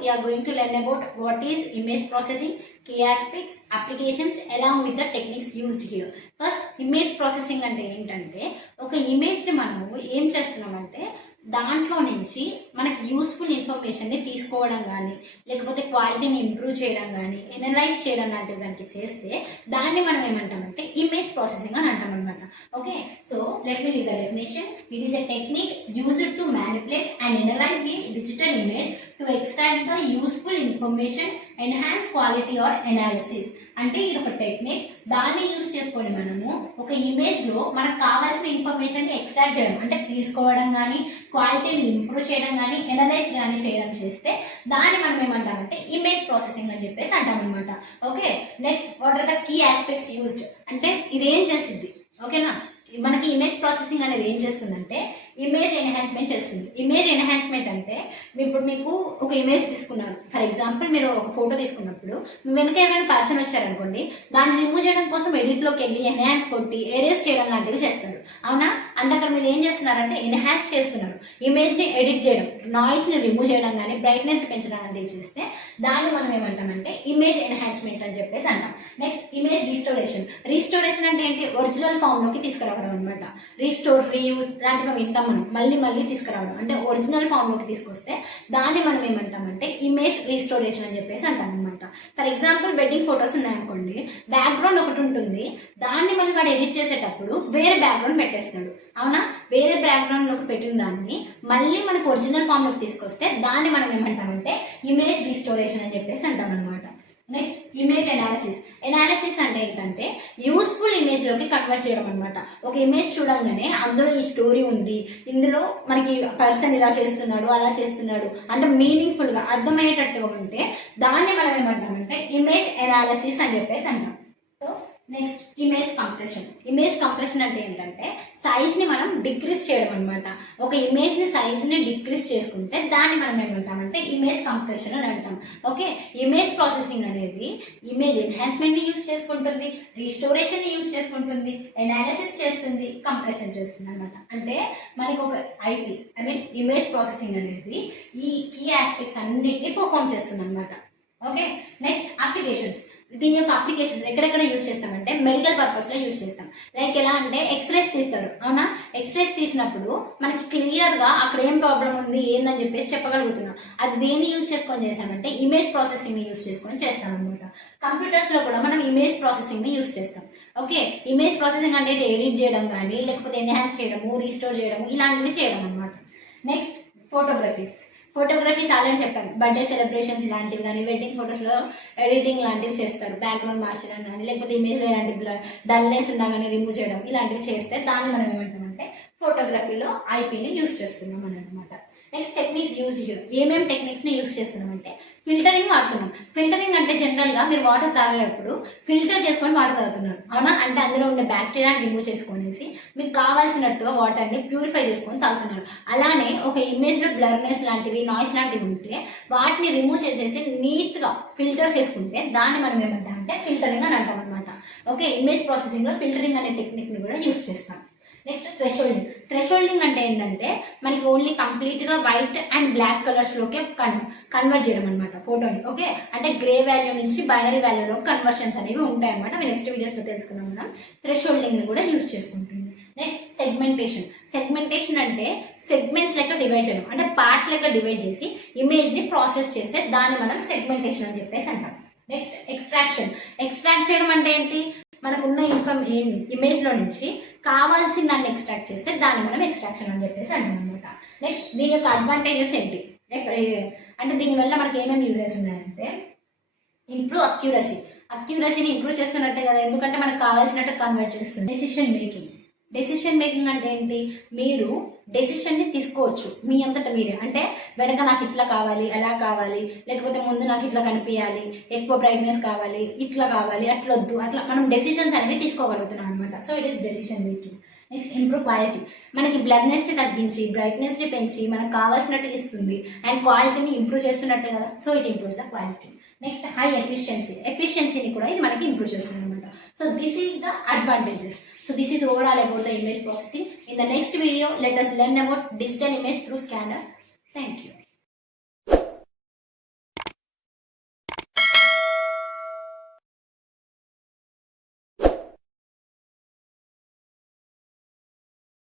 we are going to learn about what is image processing, key aspects, applications along with the techniques used here. First, image processing అంటే ఏంటంటే ఒక image ని మనము ఏం చేస్తున్నామంటే దాంట్లో నుంచి మనకి యూస్ఫుల్ ఇన్ఫర్మేషన్ని తీసుకోవడం కానీ లేకపోతే క్వాలిటీని ఇంప్రూవ్ చేయడం కానీ ఎనలైజ్ చేయడం లాంటివి కనుక చేస్తే దాన్ని మనం ఏమంటామంటే ఇమేజ్ ప్రాసెసింగ్ అని అంటాం అనమాట. Okay, so let me read the definition. It is a technique used to manipulate and analyse A digital image to extract the useful information, enhance quality are analysis. అంటే ఇది ఒక టెక్నిక్, దాన్ని use చేసుకొని మనము ఒక ఇమేజ్ లో మనకు కావాల్సిన ఇన్ఫర్మేషన్ ఎక్స్ట్రాక్ట్ చేయడం అంటే తీసుకోవడం కానీ క్వాలిటీని ఇంప్రూవ్ చేయడం కానీ ఎనలైజ్ కానీ చేయడం చేస్తే దాన్ని మనం ఏమంటామంటే ఇమేజ్ ప్రాసెసింగ్ అని చెప్పేసి అంటాం అనమాట. Okay, next what are the key aspects used అంటే ఇది ఏం చేస్తుంది. ఓకేనా, మనకి ఇమేజ్ ప్రాసెసింగ్ అనేది ఏం చేస్తుందంటే ఇమేజ్ ఎన్హాన్స్మెంట్ చేస్తుంది. ఇమేజ్ ఎన్హాన్స్మెంట్ అంటే ఇప్పుడు మీకు ఒక ఇమేజ్ తీసుకున్నారు, ఫర్ ఎగ్జాంపుల్ మీరు ఒక ఫోటో తీసుకున్నప్పుడు మీ వెనక ఎవరైనా పర్సన్ వచ్చారనుకోండి, దాన్ని రిమూవ్ చేయడం కోసం ఎడిట్లోకి వెళ్ళి ఎన్హాన్స్ కొట్టి ఎరేస్ చేయడం లాంటివి చేస్తారు. అవునా, అంటే అక్కడ మీరు ఏం చేస్తున్నారంటే ఎన్హాన్స్ చేస్తున్నారు, ఇమేజ్ని ఎడిట్ చేయడం, నాయిస్ని రిమూవ్ చేయడం కానీ బ్రైట్నెస్ పెంచడం లాంటివి చేస్తే దాన్ని మనం ఏమంటామంటే ఇమేజ్ ఎన్హాన్స్మెంట్ అని చెప్పేసి అంటాం. Next image restoration. రీస్టోరేషన్ అంటే ఏంటి, ఒరిజినల్ ఫామ్లోకి తీసుకురావడం అనమాట. రీస్టోర్, రీయూజ్ లాంటివి వింటాం మనం, మళ్ళీ మళ్ళీ తీసుకురావడం అంటే ఒరిజినల్ ఫామ్లోకి తీసుకొస్తే దాన్ని మనం ఏమంటామంటే ఇమేజ్ రీస్టోరేషన్ అని చెప్పేసి అంటాం అనమాట. ఫర్ ఎగ్జాంపుల్ వెడ్డింగ్ ఫొటోస్ ఉన్నాయనుకోండి, బ్యాక్గ్రౌండ్ ఒకటి ఉంటుంది, దాన్ని మనం వాడు ఎడిట్ చేసేటప్పుడు వేరే బ్యాక్గ్రౌండ్ పెట్టేస్తాడు. అవునా, వేరే బ్యాక్గ్రౌండ్ లోకి పెట్టిన దాన్ని మళ్ళీ మనకు ఒరిజినల్ ఫామ్ లోకి తీసుకొస్తే దాన్ని మనం ఏమంటామంటే ఇమేజ్ రీస్టోరేషన్ అని చెప్పేసి అంటాం అనమాట. Next image analysis. ఎనాలిసిస్ అంటే ఏంటంటే యూస్ఫుల్ ఇమేజ్ లోకి కన్వర్ట్ చేయడం అనమాట. ఒక ఇమేజ్ చూడంగానే అందులో ఈ స్టోరీ ఉంది, ఇందులో మనకి పర్సన్ ఇలా చేస్తున్నాడు అలా చేస్తున్నాడు అంటే మీనింగ్ఫుల్ గా అర్థమయ్యేటట్టుగా ఉంటే దాన్ని మనం ఏమంటామంటే ఇమేజ్ ఎనాలిసిస్ అని చెప్పేసి అంటాం. So next image compression. Image compression అంటే ఏంటంటే సైజ్ ని మనం డిక్రీజ్ చేయడం అనమాట. ఒక ఇమేజ్ ని సైజ్ ని డిక్రీజ్ చేసుకుంటే దాన్ని మనం ఏమంటామంటే ఇమేజ్ కంప్రెషన్ అని అంటాం. ఓకే, ఇమేజ్ ప్రాసెసింగ్ అనేది ఇమేజ్ ఎన్హాన్స్మెంట్ ని యూజ్ చేసుకుంటుంది, రీస్టోరేషన్ ని యూజ్ చేసుకుంటుంది, ఎనాలిసిస్ చేస్తుంది, కంప్రెషన్ చేస్తుంది అనమాట. అంటే మనకి ఒక ఇమేజ్ ప్రాసెసింగ్ అనేది ఈ కీ ఆస్పెక్ట్స్ అన్నిటిని పర్ఫామ్ చేస్తుంది అనమాట. Okay, next applications. దీని యొక్క అప్లికేషన్స్ ఎక్కడెక్కడ యూజ్ చేస్తామంటే మెడికల్ పర్పస్ లో యూజ్ చేస్తాం. లైక్ ఎలా అంటే ఎక్స్రేస్ తీస్తారు. అవునా, ఎక్స్రేస్ తీసినప్పుడు మనకి క్లియర్ గా అక్కడ ఏం ప్రాబ్లం ఉంది ఏందని చెప్పేసి చెప్పగలుగుతున్నాం. అది దేన్ని యూజ్ చేసుకొని చేస్తామంటే ఇమేజ్ ప్రాసెసింగ్ ని యూజ్ చేసుకొని చేస్తాం అనమాట. కంప్యూటర్స్ లో కూడా మనం ఇమేజ్ ప్రాసెసింగ్ ని యూజ్ చేస్తాం. ఓకే, ఇమేజ్ ప్రాసెసింగ్ అంటే ఎడిట్ చేయడం కానీ లేకపోతే ఎన్హాన్స్ చేయడము, రీస్టోర్ చేయడము ఇలాంటివి చేయడం అనమాట. నెక్స్ట్ ఫోటోగ్రఫీస్ ఆల్రెడీ చెప్పాను, బర్త్డే సెలబ్రేషన్స్ లాంటివి కానీ వెడ్డింగ్ ఫొటోస్లో ఎడిటింగ్ లాంటివి చేస్తారు, బ్యాక్గ్రౌండ్ మార్చడం కానీ లేకపోతే ఇమేజ్లో ఎలాంటి డల్నెస్ ఉన్నా కానీ రిమూవ్ చేయడం ఇలాంటివి చేస్తే దాన్ని మనం ఏమంటామంటే ఫోటోగ్రఫీలో ఐపీని యూజ్ చేస్తున్నాం అని అనమాట. నెక్స్ట్ టెక్నిక్స్ యూజ్ ఏమేమి టెక్నిక్స్ని యూజ్ చేస్తున్నామంటే ఫిల్టరింగ్ వాడుతున్నాం. ఫిల్టరింగ్ అంటే జనరల్గా మీరు వాటర్ తాగేటప్పుడు ఫిల్టర్ చేసుకొని వాటర్ తాగుతున్నారు. అవునా, అంటే అందులో ఉండే బ్యాక్టీరియాని రిమూవ్ చేసుకొనేసి మీకు కావాల్సినట్టుగా వాటర్ని ప్యూరిఫై చేసుకొని తాగుతున్నారు. అలానే ఒక ఇమేజ్లో బ్లర్నెస్ లాంటివి, నాయిస్ లాంటివి ఉంటే వాటిని రిమూవ్ చేసేసి నీట్గా ఫిల్టర్ చేసుకుంటే దాన్ని మనం ఏమంటామంటే ఫిల్టరింగ్ అని అంటాం అనమాట. ఓకే, ఇమేజ్ ప్రాసెసింగ్లో ఫిల్టరింగ్ అనే టెక్నిక్ని కూడా యూజ్ చేస్తాం. నెక్స్ట్ థ్రెషోల్డింగ్ అంటే ఏంటంటే మనకి ఓన్లీ కంప్లీట్గా వైట్ అండ్ బ్లాక్ కలర్స్లోకే కన్వర్ట్ చేయడం అనమాట ఫోటోని. ఓకే, అంటే గ్రే వాల్యూ నుంచి బైనరీ వాల్యూలో కన్వర్షన్స్ అనేవి ఉంటాయి అనమాట. నెక్స్ట్ వీడియోస్లో తెలుసుకున్నాం మనం. థ్రెషోల్డింగ్ని కూడా యూజ్ చేసుకుంటుంది. నెక్స్ట్ సెగ్మెంటేషన్ అంటే సెగ్మెంట్స్ లెక్క డివైడ్ చేయడం అంటే పార్ట్స్ లెక్క డివైడ్ చేసి ఇమేజ్ని ప్రాసెస్ చేస్తే దాన్ని మనం సెగ్మెంటేషన్ అని చెప్పేసి అంటాం. నెక్స్ట్ ఎక్స్ట్రాక్ట్ చేయడం అంటే ఏంటి, మనకున్న ఇమేజ్లో నుంచి కావాల్సిన దాన్ని ఎక్స్ట్రాక్ట్ చేస్తే దాన్ని మనం ఎక్స్ట్రాక్షన్ అని చెప్పేసి అంటాం అనమాట. నెక్స్ట్ దీని యొక్క అడ్వాంటేజెస్ ఏంటి అంటే దీనివల్ల మనకి ఏమేమి యూజెస్ ఉన్నాయంటే ఇంప్రూవ్ అక్యూరసీని ఇంప్రూవ్ చేస్తున్నట్టే కదా, ఎందుకంటే మనకు కావాల్సినట్టు కన్వర్ట్ చేస్తుంది. డెసిషన్ మేకింగ్ అంటే ఏంటి, మీరు డెసిషన్ని తీసుకోవచ్చు మీ అంతటా మీరే. అంటే వెనక నాకు ఇట్లా కావాలి అలా కావాలి, లేకపోతే ముందు నాకు ఇట్లా కనిపించాలి, ఎక్కువ బ్రైట్నెస్ కావాలి, ఇట్లా కావాలి, అట్లా వద్దు, అట్లా మనం డెసిషన్స్ అనేవి తీసుకోగలుగుతున్నాం అనమాట. So it is decision making. Next improve quality. మనకి బ్లర్నెస్ని తగ్గించి బ్రైట్నెస్ని పెంచి మనకు కావాల్సినట్టు ఇస్తుంది అండ్ క్వాలిటీని ఇంప్రూవ్ చేస్తున్నట్టే కదా. So it improves the quality. Next high ఎఫిషియన్సీని కూడా ఇది మనకి ఇంప్రూవ్ చేస్తుంది అనమాట. So this is the advantages. So this is overall about the image processing. In the next video, let us learn about digital image through scanner. Thank you.